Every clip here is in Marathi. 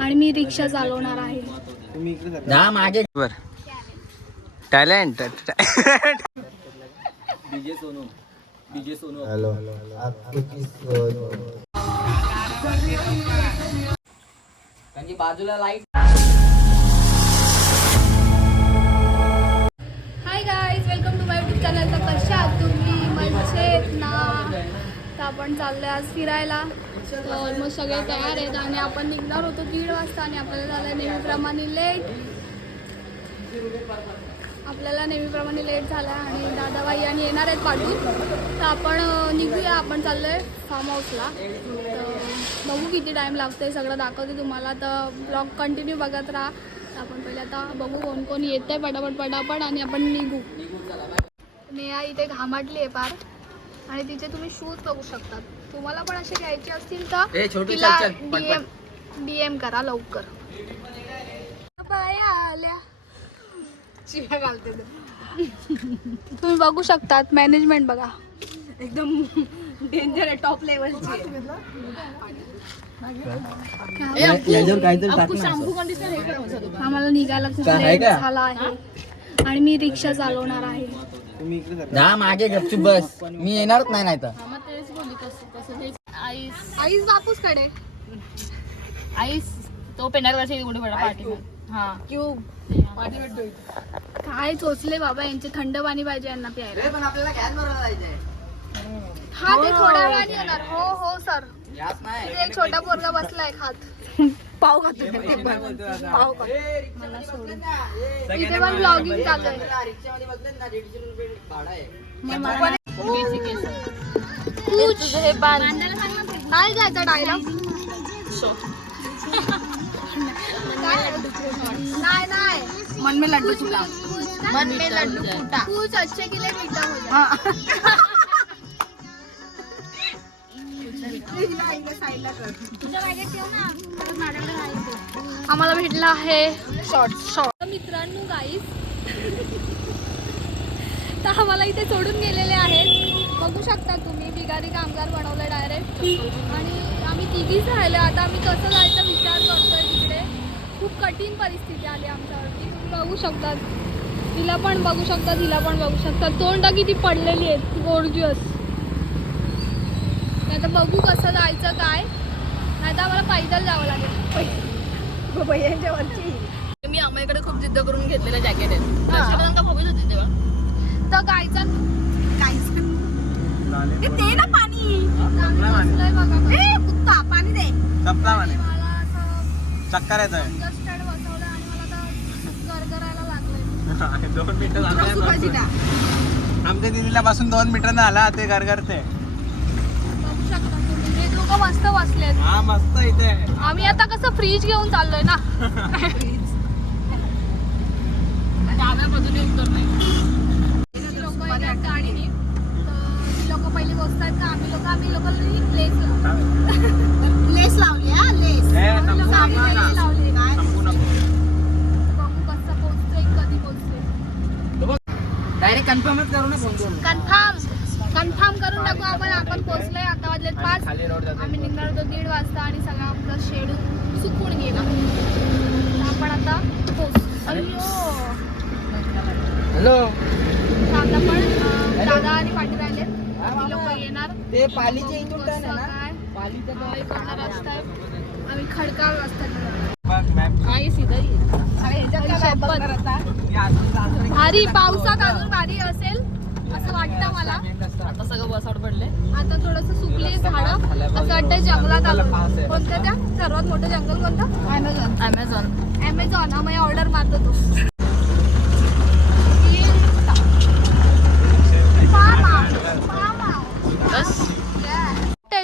आणि मी रिक्षा चालवणार आहे. जा मागे. बर. टॅलेंट. हॅलो. बाजूला light hi guys welcome to my YouTube channel तर कशा आहात तुम्ही? मजेत ना? आपण चाललोय आज फिरायला. ऑलमोस्ट सगळे तयार आहेत आणि आपण निघणार होतो दीड वाजता आणि आपल्याला झालं नेहमीप्रमाणे लेट आपल्याला नेहमीप्रमाणे लेट झाला आणि दादाबाई आणि येणार आहेत पाठवून. तर आपण निघूया. आपण चाललोय फार्म हाऊसला तर बघू किती टाईम लागतोय. सगळं दाखवते तुम्हाला. तर ब्लॉग कंटिन्यू बघत राहा. आपण पहिले आता बघू कोण कोण येत आहे पटापट पटापट आणि आपण निघू. नेहा इथे घामाटली आहे पार. आणि तिचे तुम्ही शूज बघू शकतात. तुम्हाला पण असे घ्यायचे असतील ए, तर छोटू, तिला. डीएम डीएम करा लवकर. बाया आल्या. तुम्ही बघू शकतात मॅनेजमेंट बघा. एकदम डेंजर आहे टॉप लेवलची हे. आम्हाला निघायला खूप लेट? झाला आहे. आणि मी रिक्षा चालवणार आहे. जा. मागे गपचूप बस. मी येणारच नाही नाही तर हा, मग तेच बोलली कसं कसं ते आईस. आईस बापूसकडे आईस तो पेंडारवरची उडी पडा पाठी हा. क्यूब. काय चोचले बाबा यांचे थंड पाणी पाहिजे यांना प्यायला. पण आपल्याला गॅस बरोबर जायचंय. हा ते थोड्या वेळाने येणार. हो हो सर. नाही. एक छोटा पोरगा बसलाय खात. पाव खातो. इथे पण ब्लॉगिंग चालू आहे. तुझं हे बांध. काय घ्यायचा डायलॉग. नाही नाही. मन में लड्डू फुला मन में लड्डू फुटा कुछ अच्छे के लिए मीठा हो जाए आम्हाला भेटला आहे शॉर्ट शॉर्ट मित्रांनो गाईस तर आम्हाला इथे सोडून गेलेले आहेत. बघू शकता तुम्ही बिगारी कामगार बनवलं डायरेक्ट आणि आम्ही तिघीच राहिलो आता आम्ही कसं जायचं विचार करतोय तिकडे. खूप कठीण परिस्थिती आली आमच्यावरती. तुम्ही बघू शकतात तिला पण बघू शकता तिला पण बघू शकता. तोंड किती पडलेली आहेत. गोर्जियस आता बघू कसं जायचं काय. नाही तर आम्हाला पैदल जावं लागेल. भैयांच्या वरची मी अम्माईकडे खूप जिद्द करून घेतलेलं जॅकेट आहे. बघत होती तेव्हा. तर गायचा ते दे ना पाणी. बघा ए कुत्ता पाणी दे. संपला म्हणे चक्कर येत आहे कंजस्टेड बसवलं आणि मला आता गरगरायला लागलंय. दोन ना आमच्या दिदीला पासून दोन मिनिटं आला ते गरगरते बघू शकता तुम्ही हे दोघं मस्त बसलेत. हा मस्त इथे. आम्ही आता कसं फ्रीज घेऊन चाललोय ना. लोक पहिली का? आम्ही लोक आम्ही लोक लेस लेस लावली हा? लेस आम्ही लावली. बघू कसं पोहोचतोय कधी पोहोचतोय. डायरेक्ट कन्फर्मच करू ना कन्फर्म कन्फर्म करून टाकू आपण. आपण पोहोचलोय आता वाजलेत पाच. आम्ही निघणार होतो दीड वाजता आणि सगळं आपलं शेड्यूल चुकून गेला. आपण आता पोहोच. हॅलो. आता पण दादा आणि पाटील राहिलेत ती लोक येणार. ते ना. काय? रस्ता आहे. आम्ही खडका रस्त्यात बघ मॅप हा ये. सीधा ये भारी पावसात अजून भारी असेल. असं वाटतं मला. आता सगळं बसाड पडले आता थोडस सुकली झाडं. असं वाटतं जंगलात आलो. कोणतं त्या? सर्वात मोठं जंगल कोणतं? अमेझॉन अमेझॉन अमेझॉन आम्ही ऑर्डर मारतो तो.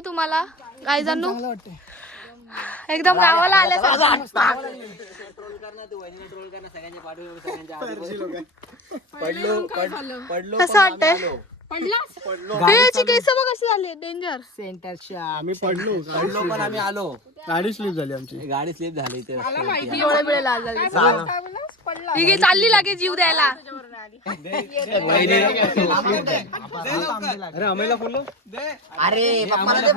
तुम्हाला? काय जाणू? एकदम गावाला आल्या पडलो पड- पडलो कसं वाटतंय याची केस बघ कशी आली डेंजर सेंटरच्या आम्ही पडलो पडलो पण आम्ही आलो. गाडी स्लिप झाली आमची. गाडी स्लिप झाली इथे. डोळे बिळे लाल झाले. ठीक आहे चालली लागे जीव द्यायला. अरे आम्हाला बोललो अरे पप्पाला ते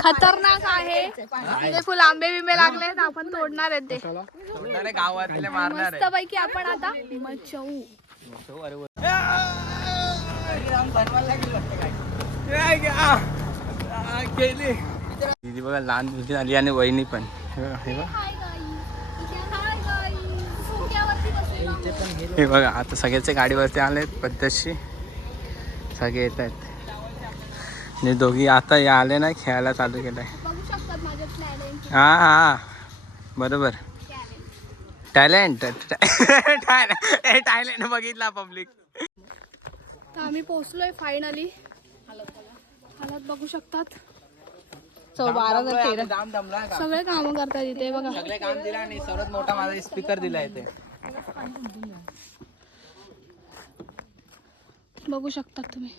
खतरनाक आहे. ते फुल आंबे बिंबे लागले तर आपण तोडणार आहेत ते. गावातले मारणार मस्त पैकी आपण आता मच्छऊ. दीदी बघा लहान मुलगी आली आणि वहिनी पण. हे बघा, आता सगळ्याचे गाडीवरती आलेत पद्धतशी सगळे येत आहेत. म्हणजे दोघी आता या आले ना खेळायला चालू केलंय. हा हा. बरोबर. टॅलेंट. टॅलेंट बघितला पब्लिक तर आम्ही पोहोचलोय फायनली हालत बघू. शकतात. सगळे काम करतात इथे बघा. सगळे काम दिलं आणि सर्वात मोठा माझा स्पीकर दिला इथे. बघू शकतात तुम्ही.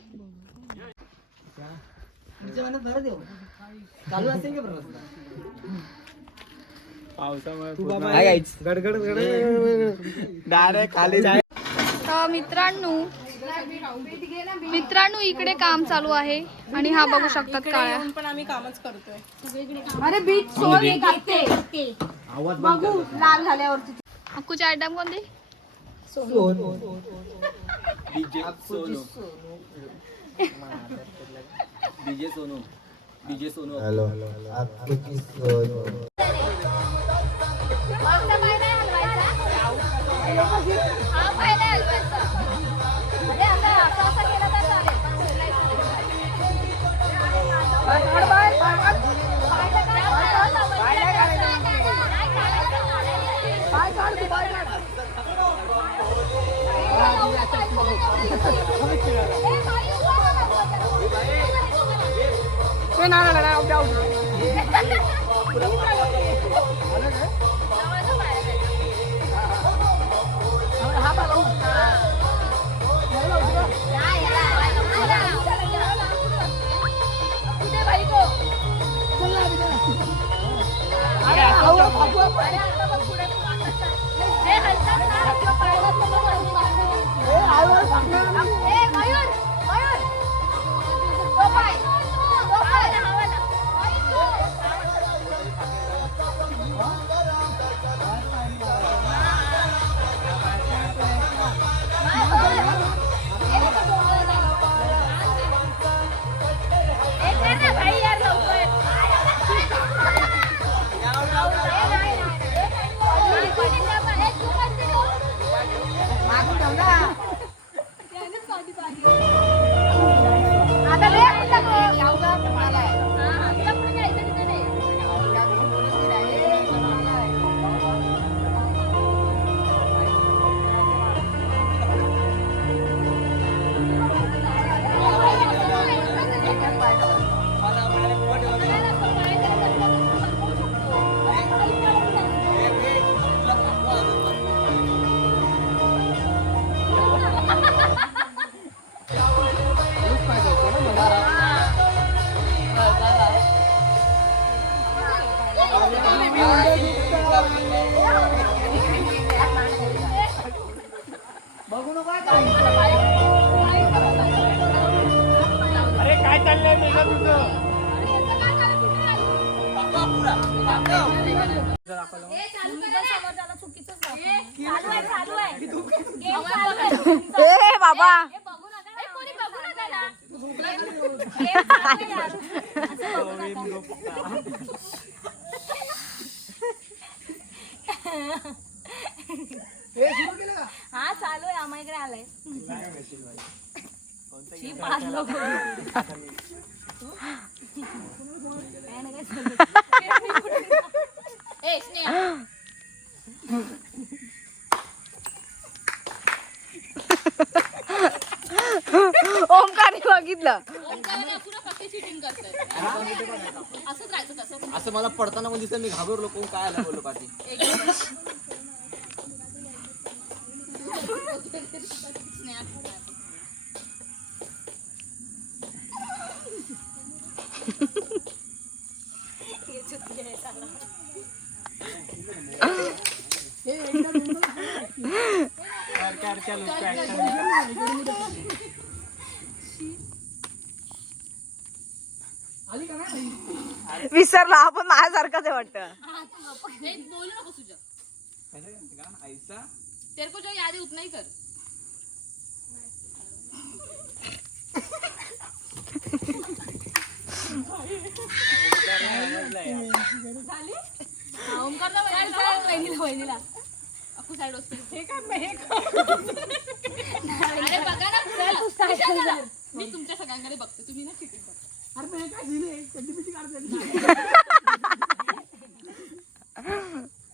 चालू असेल डायरेक्ट खाली जाय तर मित्रांनो मित्रांनो इकडे काम चालू आहे आणि हा बघू शकतात काळ्या. पण आम्ही कामच करतोय. अरे बीट सोड हे कापते बघू लाल झाल्यावरती. अक्कूची आयटम कोणती? Thế बाबा. हा चालू आहे. आम्हा इकडे आलाय. पाच लोक ए स्नेहा ओमकारने बघितलं. असं मला पडताना दिसतं मी घाबरलो कोण काय आला बोललो पाठी. विसरला आपण माझ्यासारखंच आहे वाटतं. नाही, बोलू नको तुझ्या तेरे को जो याद है उतना ही कर ओमकार ना वहिनीला, वहिनीला वहिनीला अप्पू साईड असते अरे बघा ना चल, कशाला? मी तुमच्या सगळ्यांकडे बघते. तुम्ही ना चिटिंग करा.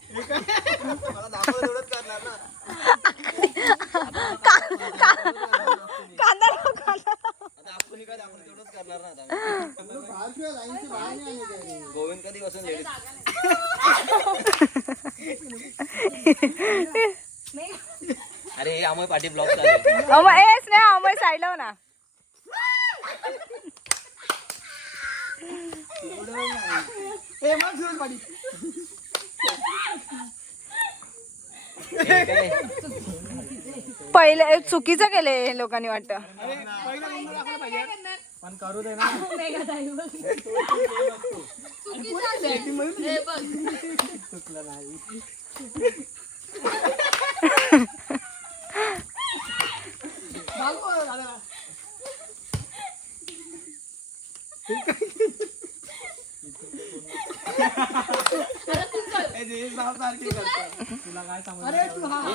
मला दाखवलं तेवढंच करणार ना. कांदा लाव, कांदा लाव. आता आपण काय आपण तेवढंच करणार ना आता गोविंद कधी बसून लेडीज हे अमोय पाठी ब्लॉक चालू अमय एस नाही अमय साईड लाव ना पहिले चुकीचं केलंय हे लोकांनी वाटतं. हे बघ.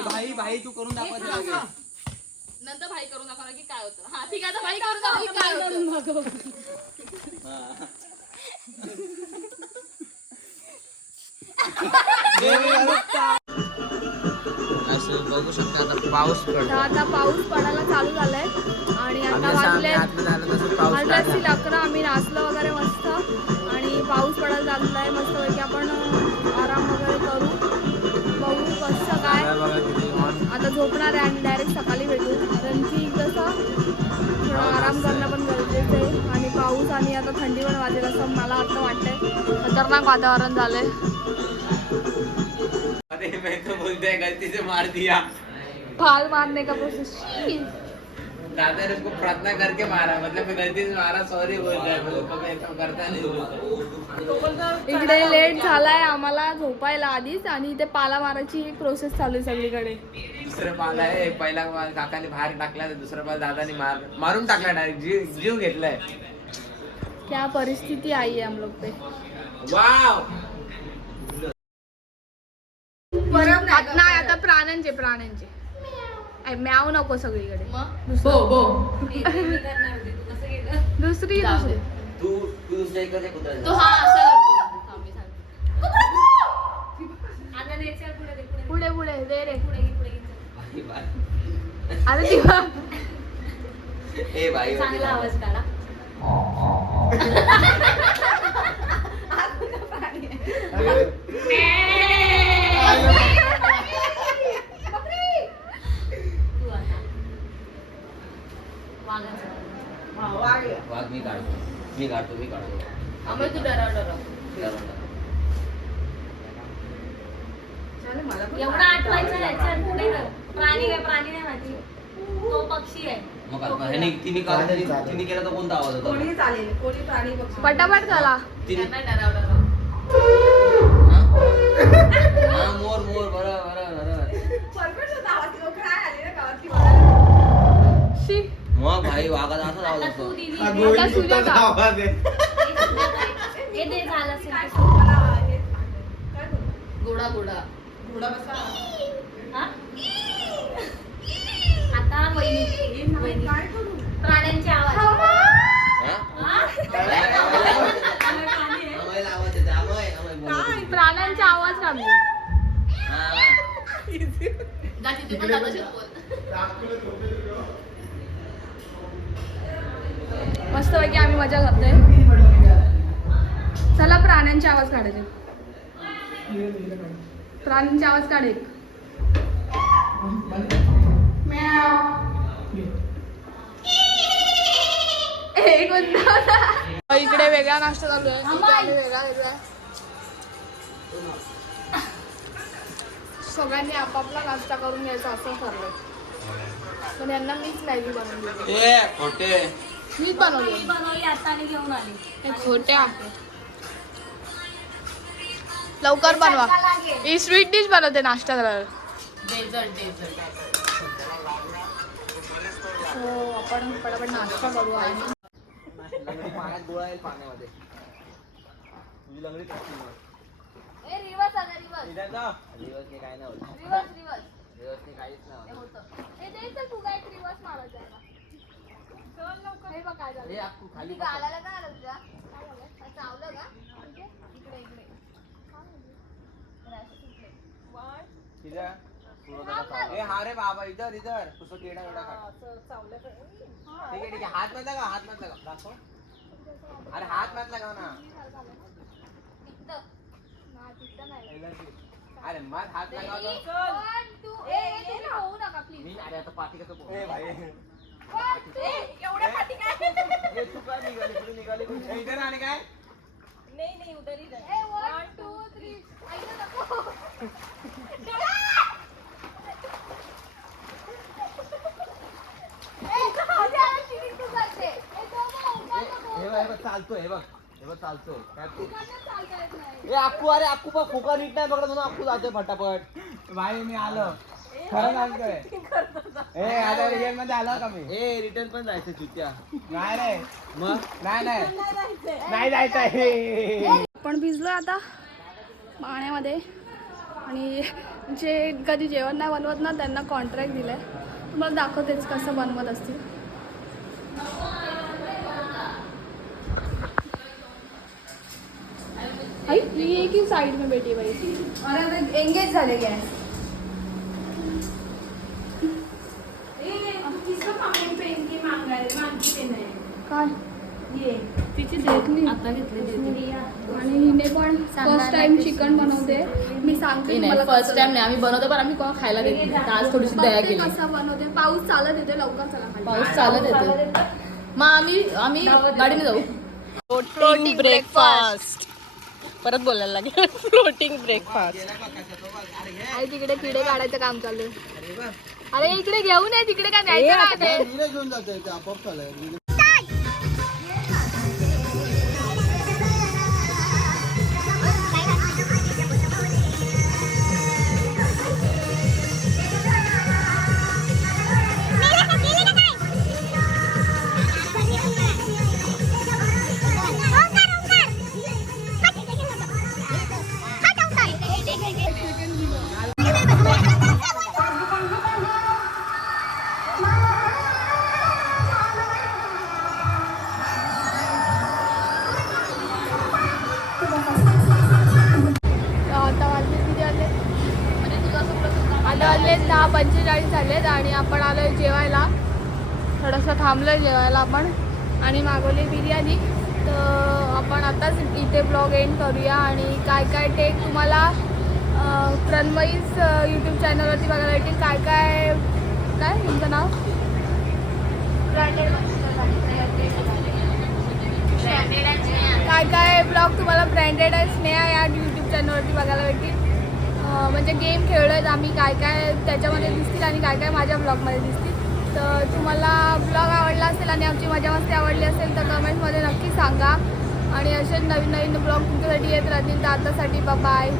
भाई भाई तू करून दाखवायचं नंतर भाई करून दाखवणार की काय होतं हा ठीक आहे आता भाई करून दाखव की काय होतं असं बघू शकता आता पाऊस पडतो आता पाऊस पडायला चालू झालाय. आणि आता असं वाजले आतलं झालं तसं पाऊस वाजले लागला असतील अकरा आम्ही नाचलो वगैरे मस्त. आणि पाऊस पडायला लागलाय मस्त पैकी आपण आराम वगैरे करू. बघू कसं काय. आता झोपणार आहे आणि डायरेक्ट सकाळी भेटू. कारण की कसं थोडा आराम करणं पण गरजेचं आहे. आणि पाऊस आणि आता थंडी पण वाजेल असं मला आता वाटतंय. खतरनाक वातावरण झालंय. अरे मैं तो बोलते हैं गलती से मार दिया। फाल मारने का प्रोसेस दादा ने उसको प्रार्थना करके मारा मतलब मैं गलती से मारा सॉरी बोल रहा है मतलब मैं ऐसा करता नहीं इकडे लेट झालाय आम्हाला झोपायला आधीच आणि इथे पाला मारायची ही प्रोसेस चालू आहे सगळीकडे. दुसरं पाल आहे पहिला पाल काकाने बाहेर टाकला तर दुसरं पाल दादाने मार मारून टाकला डायरेक्ट जीव जीव घेतलाय. क्या परिस्थिती आई है हम लोग पे. वाव आत- नाही आता प्राण्यांचे प्राण्यांचे. ऐ, म्याव नको सगळीकडे बो बो. दुसरी जाऊ दुसरी. दे. तू तू दुसऱ्या इकडे कुत्रा तो हा असं करतो. थांब, मी सांगते. पुढे पुढे दे. रे. बाय दिवा ए भाई चांगला आवाज काढा तू आता. वाघाचा. वाघ मी काढतो मी काढतो मी काढतो आम्ही तू डराव डराव एवढा आठवायचं नाही चल पुढे कर. प्राणी काय प्राणी नाही माहिती. तो पक्षी आहे. मग आता ह्याने तिने काढलं तरी तिने केला तर कोणता आवाज होता? पटापट चला तिने त्यांना डराव डराव हा? मोर मोर शी. मग भाई वाघाचा असंच आवाज आता तू होतो. दिली आता हा? हा? काढले हा. जा तिथे पण दादाशीच बोल मस्त पैकी आम्ही मजा करतोय. चला प्राण्यांचे आवाज काढायचे. प्राण्यांचे आवाज काढ एक. इकडे वेगळा नाश्ता चालू आहे. वेगळा वेगळा सगळ्यांनी आपापला नाश्ता करून घ्यायचा असं ठरलंय. पण यांना मीच मॅगी ए खोटे. मीच बनवली. मी बनवली आता आणि घेऊन आली. हे खोट्या. लवकर बनवा. ही स्वीट डिश बनवते नाश्ता डेझर्ट डेझर्ट हो आपण पटापट नाश्ता करू आणि लंगडी पाण्यात गोळा येईल पाण्यामध्ये. तुझी लंगडी रिवर्स आला रिवर्स काय नाही होत. रिवर्स रिवर्स दिवस नाही काहीच नाही होत. हे रिवर्स हे बघ काय झालं. खाली गालाला आलं तुझ्या चावलं का? इकडे ए हा रे बाबा इधर इधर. तुझं टेडा वेडा ठीक आहे ठीक आहे. हात मत लगा हात मत लगा दाखव. अरे हात मत लगाव ना. अरे मत हात लगाव ना. One, two, ए, ए, तुम्ही होऊ नका प्लीज मी अरे आता पाठी कसं बोलू? ए भाई One, two. ए तू काय निघाली कुठे निघाली ए, इधर आणि काय नाही नाही उधर ही. ऐकू नको. ए, तुझी आई चिडीत तू करते. ए, तो बघ, उगाच नको. हे बघ हे चालतोय हे बघ. हे बघ चालतोय. काय तू चालता. ए अक्कू अरे अक्कू बघ खोका नीट नाही पकडत म्हणून अक्कू जातोय फटाफट. भाई मी आलो. खरं सांगतोय. ए आता रिअलमध्ये आलो का मी. ए रिटर्न पण जायचं चुत्या. नाही रे मग? नाही नाही. नाही जायचं आपण भिजलो आता पाण्यामध्ये. आणि जे कधी जेवण नाही बनवत ना त्यांना कॉन्ट्रॅक्ट दिलं आहे तुम्हाला दाखवतेच कसं बनवत असतील. आई ये एक ही साइड में बैठी है भाई एंगेज झाले गॅस काय? तिची देखली आता घेतली आणि हिने पण फर्स्ट टाइम चिकन बनवते. मी सांगते तुम्हाला फर्स्ट कसं टाइम नाही. आम्ही बनवतो पण आम्ही कोणा खायला देत नाही. तर आज थोडीशी दया बघते केली. कसं बनवते. पाऊस चालत येते लवकर चला खाली. पाऊस चालत येतो मग आम्ही आम्ही गाडीने जाऊ. ब्रेकफास्ट परत बोलायला लागेल. फ्लोटिंग ब्रेकफास्ट आई तिकडे किडे काढायचं काम चालू आहे. अरे इकडे घेऊन ये तिकडे काय न्यायचं काय थांबलं जेवायला आपण. आणि मागवली बिर्याणी. तर आपण आताच इथे ब्लॉग एंड करूया. आणि काय काय टेक तुम्हाला अं, यूट्यूब चॅनलवरती बघायला भेटेल काय काय काय तुमचं नाव? काय काय ब्लॉग तुम्हाला ब्रँडेड आहे स्नेहा या यूट्यूब चॅनलवरती बघायला भेटतील. म्हणजे गेम खेळलो आहेत आम्ही. काय काय त्याच्यामध्ये दिसतील आणि काय काय माझ्या ब्लॉगमध्ये दिसतील. तर तुम्हाला ब्लॉग आवडला असेल आणि आमची मजा मस्ती आवडली असेल तर कमेंटमध्ये नक्की सांगा. आणि असेच नवीन नवीन ब्लॉग तुमच्यासाठी येत राहतील तर आतासाठी बाय